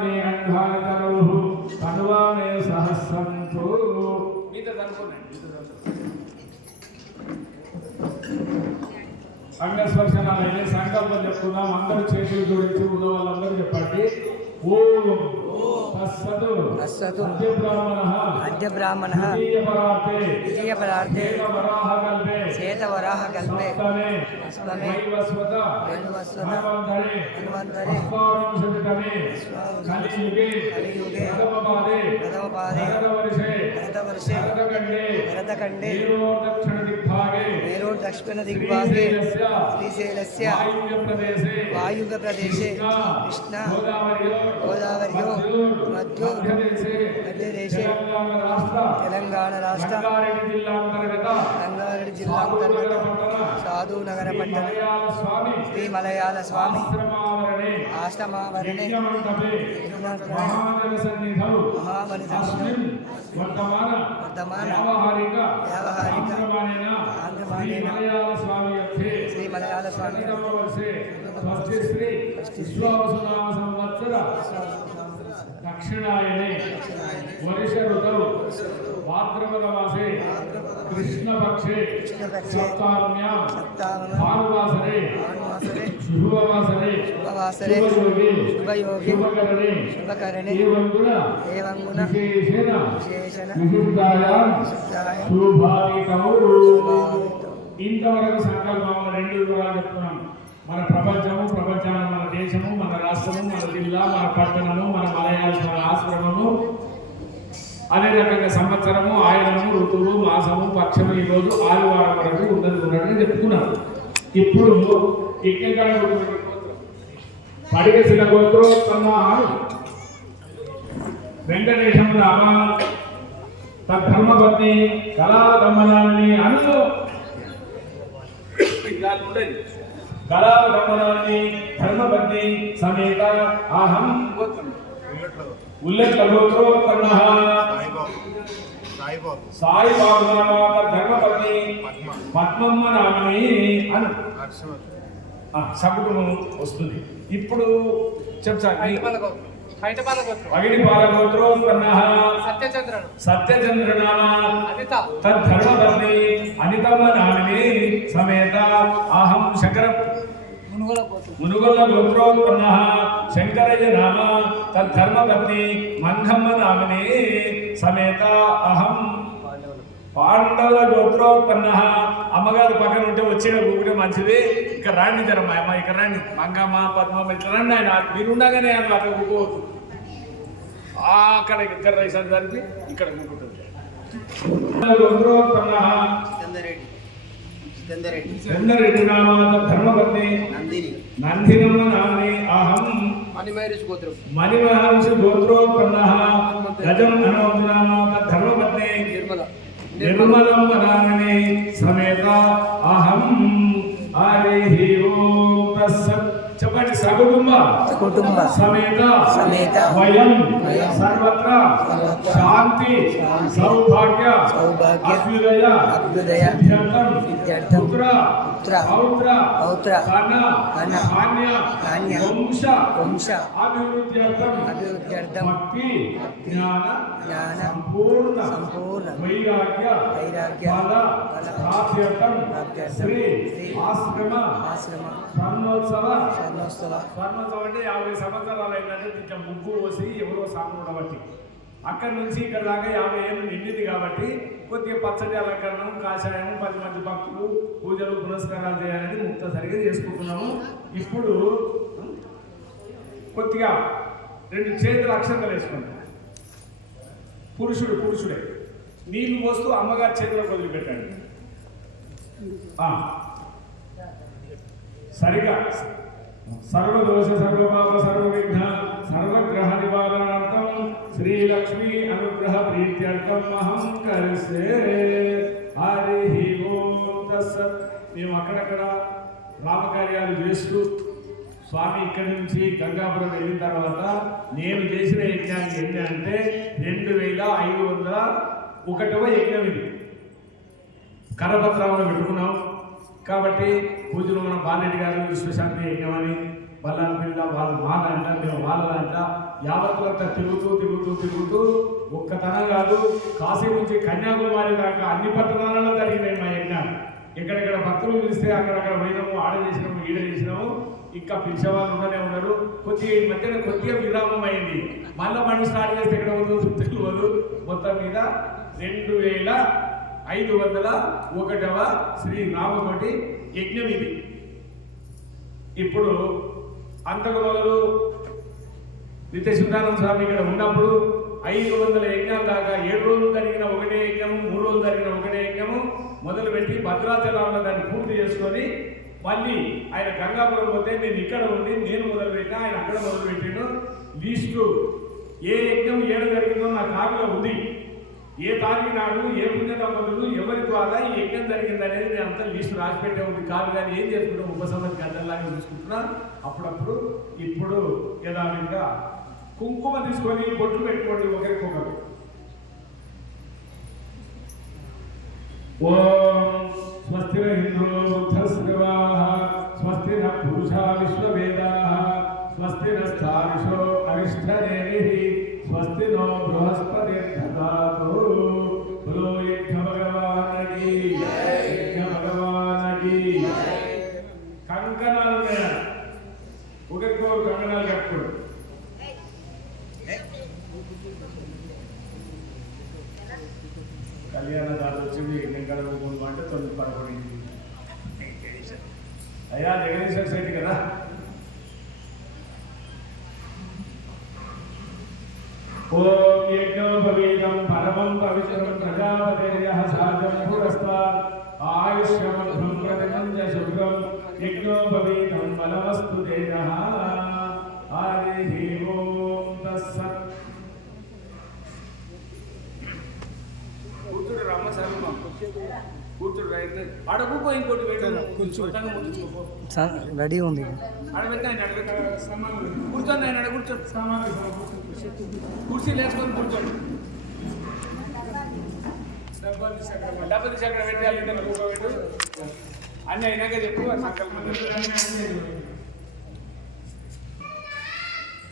మే అంధాని తనుః తనువా మే సహస్రంతు. మీతో అనుకోండి అంగస్పర్శనాలైన సంకల్పం చెప్పుకుందాం. అందరూ చేతులు జోడించి ఉన్న వాళ్ళందరూ చెప్పండి. ఓం తస్సతు. అద్య బ్రాహ్మణః అద్య బ్రాహ్మణ ద్వితీయ పరార్తే. ద్వితీయ పదార్థే వేద వరాహ దక్షిణ దిగ్భాగే శ్రీశైలస్య. శ్రీశైలస్య. వాయువ్యప్రదేశే. వాయుగ ప్రదేశే కృష్ణ. కృష్ణ గోదావరియో గోదావరియో మధ్యో మధ్యదేశే. మధ్యదేశే. తెలంగాణ రాష్ట్ర. తెలంగాణ రాష్ట్ర. రంగారెడ్డి జిల్లా అంతర్గత. జిల్లా అంతర్గత సాధు నగర పట్టణ శ్రీ మలయాళ స్వామి ఆశ్రమావరణే మహాబలి వర్తమాన వ్యావహారిక ఆంధ్రమానేన శ్రీ మలయాళ స్వామి దక్షిణాయనే వర్ష ఋతౌ భాద్రపద మాసే కృష్ణపక్షే కృష్ణపక్షే సప్తామ్యాం సప్తామన భానువాసరే భానువాసరే శుభవాసరే శుభవాసరే శుభయోగే శుభయోగే శుభకరణే శుభకరణే ఏవంగుణ ఏవంగున విశేషణ విశేషణ విశుద్ధాయాం శుద్ధాయ శుభావితౌ ఇంతవరకు సంకల్పంలో రెండు వివరాలు చెప్తున్నాం. మన ప్రపంచము ప్రపంచాన్ని మన దేశము మన రాష్ట్రము మన జిల్లా మన పట్టణము మన మలయాళ మన ఆశ్రమము అదే రకంగా సంవత్సరము ఆయనము ఋతువు మాసము పక్షము ఈ రోజు ఆదివారం వరకు ఉన్నది ఉన్నట్టుగా చెప్పుకున్నాను ఇప్పుడు ఇక్కడ పడిగసిన గోత్రోత్తమాలు. వెంకటేశం రామ తద్ధర్మపత్ని కళాదమ్మనాన్ని అను కళాదమ్మనాన్ని ధర్మపత్ని సమేత అహం ఉల్లెట్ల గోత్రోత్తమ. సాయిబాబు. సాయి బాబు ధర్మపత్ని పద్మ. పద్మమ్మ నామని అను. సకుటుంబం వస్తుంది. ఇప్పుడు చెప్తాను సత్యచంద్రనామ అనితమ్మ నామిని సమేత. అహం శంకర. మునుగొల్ల గోత్రోత్పన్న శంకరయ్య నామ తద్ధర్మపత్ని మంగమ్మ నామిని సమేత అహం. పాండవుల గోత్రోత్పన్న అమ్మగారు పక్కన ఉంటే వచ్చే ఊపితే మంచిది. ఇక్కడ రాండి జర మా అమ్మ ఇక్కడ రండి మంగమ్మ పద్మమ్మ ఇక్కడ రండి ఆయన మీరు ఉండగానే ఆయన అక్కడ ఊకోవద్దు. ఆ, అక్కడ ఇక్కడ రైస్ అని జరిపి ఇక్కడ ఊపుతుంది గోత్రోత్పన్న నిర్మల. సమేత అహం. హరి ఓం తస్సత్. చెప్పండి సకుటుంబ కుటుంబ సమేత. సమేత. వయం. సర్వత్ర. శాంతి. సౌభాగ్య. అభ్యుదయ. అభ్యుదయ. సిద్ధ్యర్థం పుత్ర. పుత్ర. పౌత్ర. పౌత్ర. ధన. ధన. ధాన్య. ధాన్య. వంశ. వంశ. అభివృద్ధ్యర్థం. అభివృద్ధ్యర్థం. భక్తి. జ్ఞాన. జ్ఞాన. సంపూర్ణ. సంపూర్ణ. వైరాగ్య. వైరాగ్య. ఫల ఫల ప్రాప్త్యర్థం శ్రీ. శ్రీ. ఆశ్రమ. ఆశ్రమ. స్వర్ణోత్సవ స్వర్ణోత్సవ స్వర్ణోత్సవం అంటే యాభై సంవత్సరాలు అయిందంటే కొంచెం ముగ్గు పోసి ఎవరో సాముడు బట్టి అక్కడి నుంచి ఇక్కడ దాకా యాభై ఏళ్ళు నిండింది కాబట్టి కొద్దిగా పచ్చడి అలంకరణం కాషాయం పది మంది భక్తులు పూజలు పునస్కారాలు చేయాలని ముక్తసరిగా చేసుకుంటున్నాము. ఇప్పుడు కొద్దిగా రెండు చేతులు అక్షంతలు వేసుకుంటాం పురుషుడు పురుషుడే. నీళ్ళు పోస్తూ అమ్మగారి చేతిలోకి వదిలిపెట్టండి. సరిగా సర్వదోష సర్వపాప సర్వవిఘ్న సర్వగ్రహ నివారణార్థం శ్రీలక్ష్మీ అనుగ్రహ ప్రీత్యర్థం అహం కలిసే హరి ఓం తస్సత్ మేము అక్కడక్కడ రామకార్యాలు చేస్తూ స్వామి ఇక్కడి నుంచి గంగాపురం వెళ్ళిన తర్వాత నేను చేసిన యజ్ఞానికి ఎన్ని అంటే రెండు వేల ఐదు వందల ఒకటవ యజ్ఞం ఇది. కరపత్రాలను పెట్టుకున్నాం. కాబట్టి పూజలు మన బాలరెడ్డి గారు విశ్వశాంతి యజ్ఞం అని వాళ్ళ పిల్ల వాళ్ళ మాట అంట మేము వాళ్ళంట యావత్తులంతా తిరుగుతూ తిరుగుతూ తిరుగుతూ ఒక్కతనం కాదు కాశీ నుంచి కన్యాకుమారి దాకా అన్ని పట్టణాలలో జరిగినాయి మా యజ్ఞాలు. ఎక్కడెక్కడ భక్తులు పిలిస్తే అక్కడక్కడ పోయినాము ఆడ చేసినాము ఈడ చేసినాము ఇంకా పిలిచేవాళ్ళు ఉండనే ఉన్నారు కొద్దిగా ఈ మధ్యన కొద్దిగా విరామం అయింది. మళ్ళీ బండి స్టార్ట్ చేస్తే ఎక్కడ పోతుందో తెలియదు. మొత్తం మీద రెండు వేల ఐదు వందల ఒకటవ శ్రీ రామకోటి యజ్ఞం ఇది. ఇప్పుడు అంతకు మొదలు నిత్య సుందరం స్వామి ఇక్కడ ఉన్నప్పుడు ఐదు వందల యజ్ఞాల దాకా ఏడు రోజులు జరిగిన ఒకటే యజ్ఞము మూడు రోజులు జరిగిన ఒకటే యజ్ఞము మొదలుపెట్టి భద్రాచలంలో దాన్ని పూర్తి చేసుకొని మళ్ళీ ఆయన గంగాపురం పోతే నేను ఇక్కడ ఉండి నేను మొదలుపెట్టినా ఆయన అక్కడ మొదలుపెట్టిండు. లిస్టు ఏ యజ్ఞం ఏడ జరిగిందో నా కాపీలో ఉంది. ఏ తాగినాడు ఏ పుణ్యత దంపతులు ఎవరి ద్వారా ఈ యజ్ఞం జరిగింది అనేది నేను అంతా లిస్ట్ రాసి పెట్టే ఉంది. కాదు కానీ ఏం చేసుకుంటాం? ఉపసంహతి గడ్డల్లాగా చూసుకుంటున్నా. అప్పుడప్పుడు ఇప్పుడు యథావిధంగా కుంకుమ తీసుకొని బొట్లు పెట్టుకోండి ఒకరికొకరు. ఓం స్వస్తి హిందూ వృద్ధశ్రవాः స్వస్తి న పురుషా విశ్వవేదాः స్వస్తి నస్థానిషో అరిష్టనేమిః స్వస్తి నో బృహస్పతిర్దదాతు బలో యజ్ఞ భగవానకి యజ్ఞ భగవానకి కంకణాలు ఉన్నాయా ఒకరికొకరు కంకణాలు కట్టుకోండి కళ్యాణ దాని వచ్చింది ఎన్ని గడవ మూడు అంటే తొమ్మిది పదకొండు అయ్యా జగదీశ్వర సైట్ కదా ఓం యజ్ఞోపవీతం పరమం పవిత్రం ప్రజాపతేయ సాధం పురస్తాత్ ఆయుష్యమధ్వం ప్రతిమంజ శుభ్రం యజ్ఞోపవీతం బలమస్తు తేజ హరి ఓం తస్సత్. కూర్చుడు రమ్మ కూర్చుడు రైతు అడుగుపో ఇంకోటి పెట్టు కొంచెం రెడీ ఉంది. కూర్చోండి ఆయన ఆడ కూర్చోండి కుర్చీ. లేచుకొని కూర్చోండి. డబ్బా తీసి అక్కడ పెట్టాలి అన్నీ అయినాక చెప్పు. ఆ సంకల్పం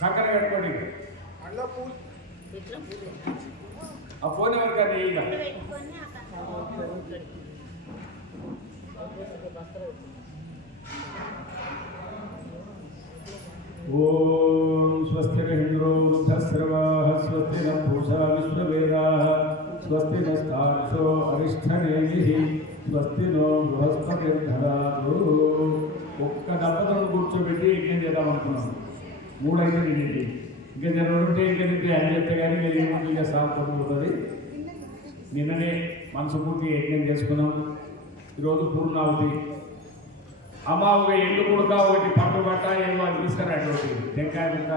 పక్కన కట్టుకోండి ఆ ఫోన్ ఎవరికి అది ఇక ఓం స్వస్తి ఇంద్రో వృద్ధశ్రవాः స్వస్తి న పూషా విశ్వవేదాः స్వస్తి నస్తార్షో అరిష్టనేమిః స్వస్తి నో బృహస్పతిర్ధరాదు ఒక్క దంపతులను కూర్చోబెట్టి యజ్ఞం చేద్దాం అనుకున్నాం. మూడైతే నిండి ఇంకా నేను ఉంటే ఇంకా నింటే అని చెప్తే కానీ నేను ఏముంది? ఇక సాగుతుంది నిన్ననే మనసు పూర్తి యజ్ఞం చేసుకున్నాం. ఈరోజు పూర్ణావతి. అమ్మ ఒక ఎండు కుడక ఒకటి పండు బట్ట ఏమో అది తీసుకురాడు ఒకటి టెంకాయ ముక్క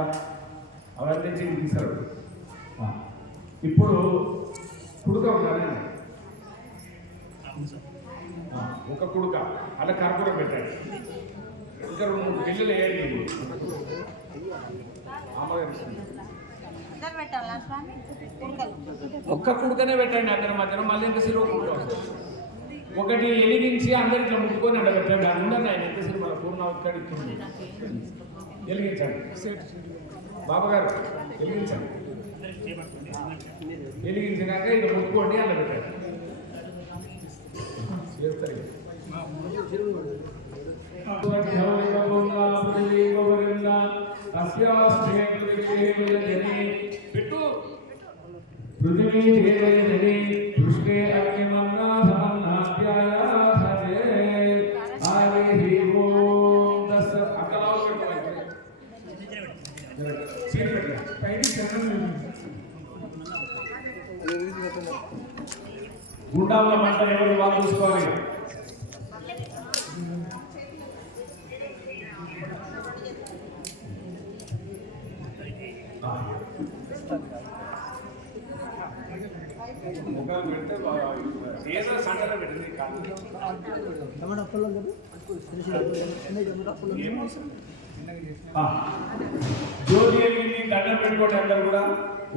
అవన్నీ తీసుకురాడు. ఇప్పుడు కుడుక ఆ, ఒక కుడుక అలా కర్పూరం పెట్టండి ఇంకా రెండు మూడు పిల్లలు వేయండి ఒక్క కుడుకనే పెట్టండి అందరి మధ్యన మళ్ళీ ఇంకా సిలువ కుడుక. ఒకటి ఎలిగించి అందరు ఇట్లా ముట్టుకొని అట్లా పెట్టండి. అది ఉండదు ఆయన ఎంతసేపు మన పూర్ణ ఒక్కడి వెలిగించండి. బాబాగారు వెలిగించండి. వెలిగించినాక ఇక ముట్టుకోండి అలా పెట్టండి. చేస్తారు గుండాల మంట ఎవరు వాళ్ళు చూసుకోవాలి? ముఖం పెడితే బాగా ఏదో సంటలో పెట్టింది జోలి ఎనిమిది దండం పెట్టుకోండి అందరు కూడా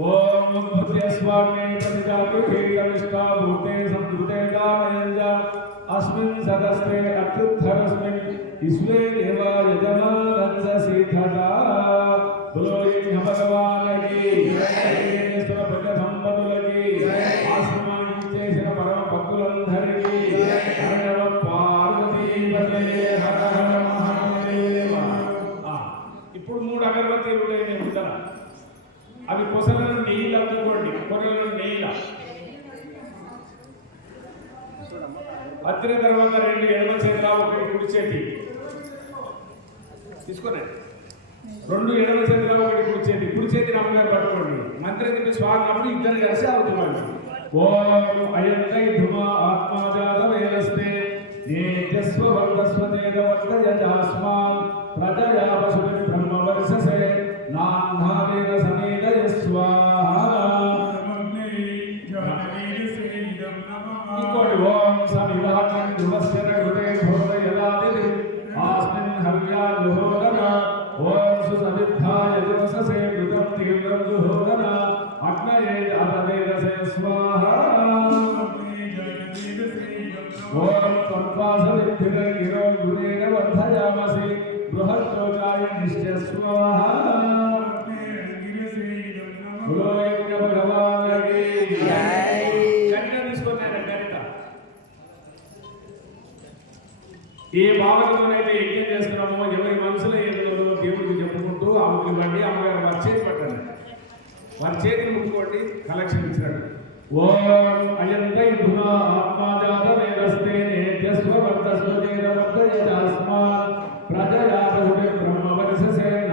ఓం భద్రేశ్వామి ప్రతిదాపి కేకలిష్ట భూతే సంభూతే కామయంజ అస్మిన్ సదస్తే అత్యుద్ధరస్మిన్ ఇస్వే దేవ యజమానంద సీతదా రెండు ఎడమ చేతిలో ఒకటి కుడి చేతి కుడి చేతిని అమ్మగారు పట్టుకోండి. మంత్రం చెప్పి స్వాగతం ఇద్దరు కలిసి అవుతున్నాడు ఓం అయంతై ధుమా ఆత్మాజాత వేలస్తే నేత్యస్వ వర్ధస్వ తేజవర్త యజాస్మాన్ ప్రజయా పశుభి బ్రహ్మ వర్షసే నాన్నావేద సమేత యస్వాన్ నిశ్చయ స్వాహా గురోయజ్ఞ ఏ భావనతోనైతే యజ్ఞం చేస్తున్నామో ఎవరి మనసులో ఏదో దేవుడికి చెప్పుకుంటూ ఆమెకి ఇవ్వండి. అమ్మగారు వారి చేతి పట్టండి. వారి చేతిని ముట్టుకోండి. కలెక్షన్ ఇచ్చినట్టు ఓం అయంతై ధునా ఆత్మాజాత వేదస్తే నేత్యస్వ వర్తస్వ తేన వర్తయజాస్మాత్ ప్రజయా బ్రహ్మ వర్షసేన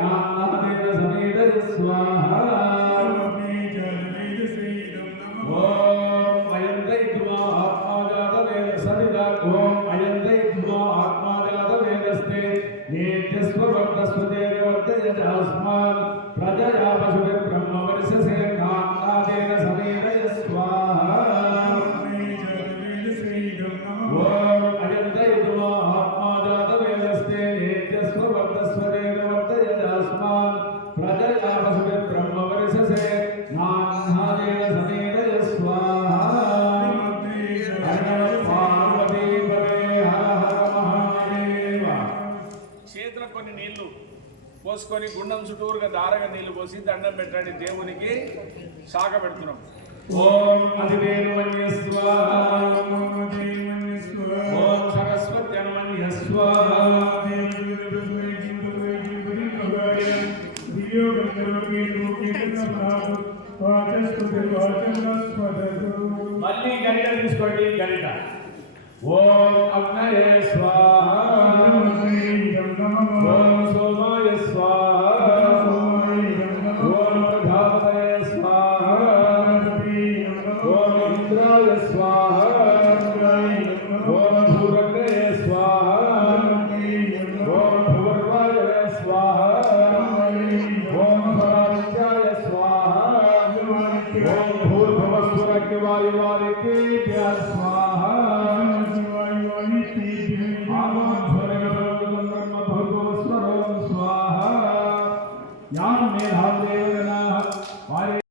బ్రహ్మ వర్షసే నాన్నాదేన సమేత స్వాహా చేతులకు కొన్ని నీళ్ళు పోసుకొని గుండం చుట్టూరుగా దారగా నీళ్ళు పోసి దండం పెట్టండి దేవునికి శాఖ పెడుతున్నాం. ఓం ఓం సరస్వతి మళ్ళీ గరిట తీసుకోండి గరిట ఓం అగ్నయే స్వాహ ఓం సోమాయ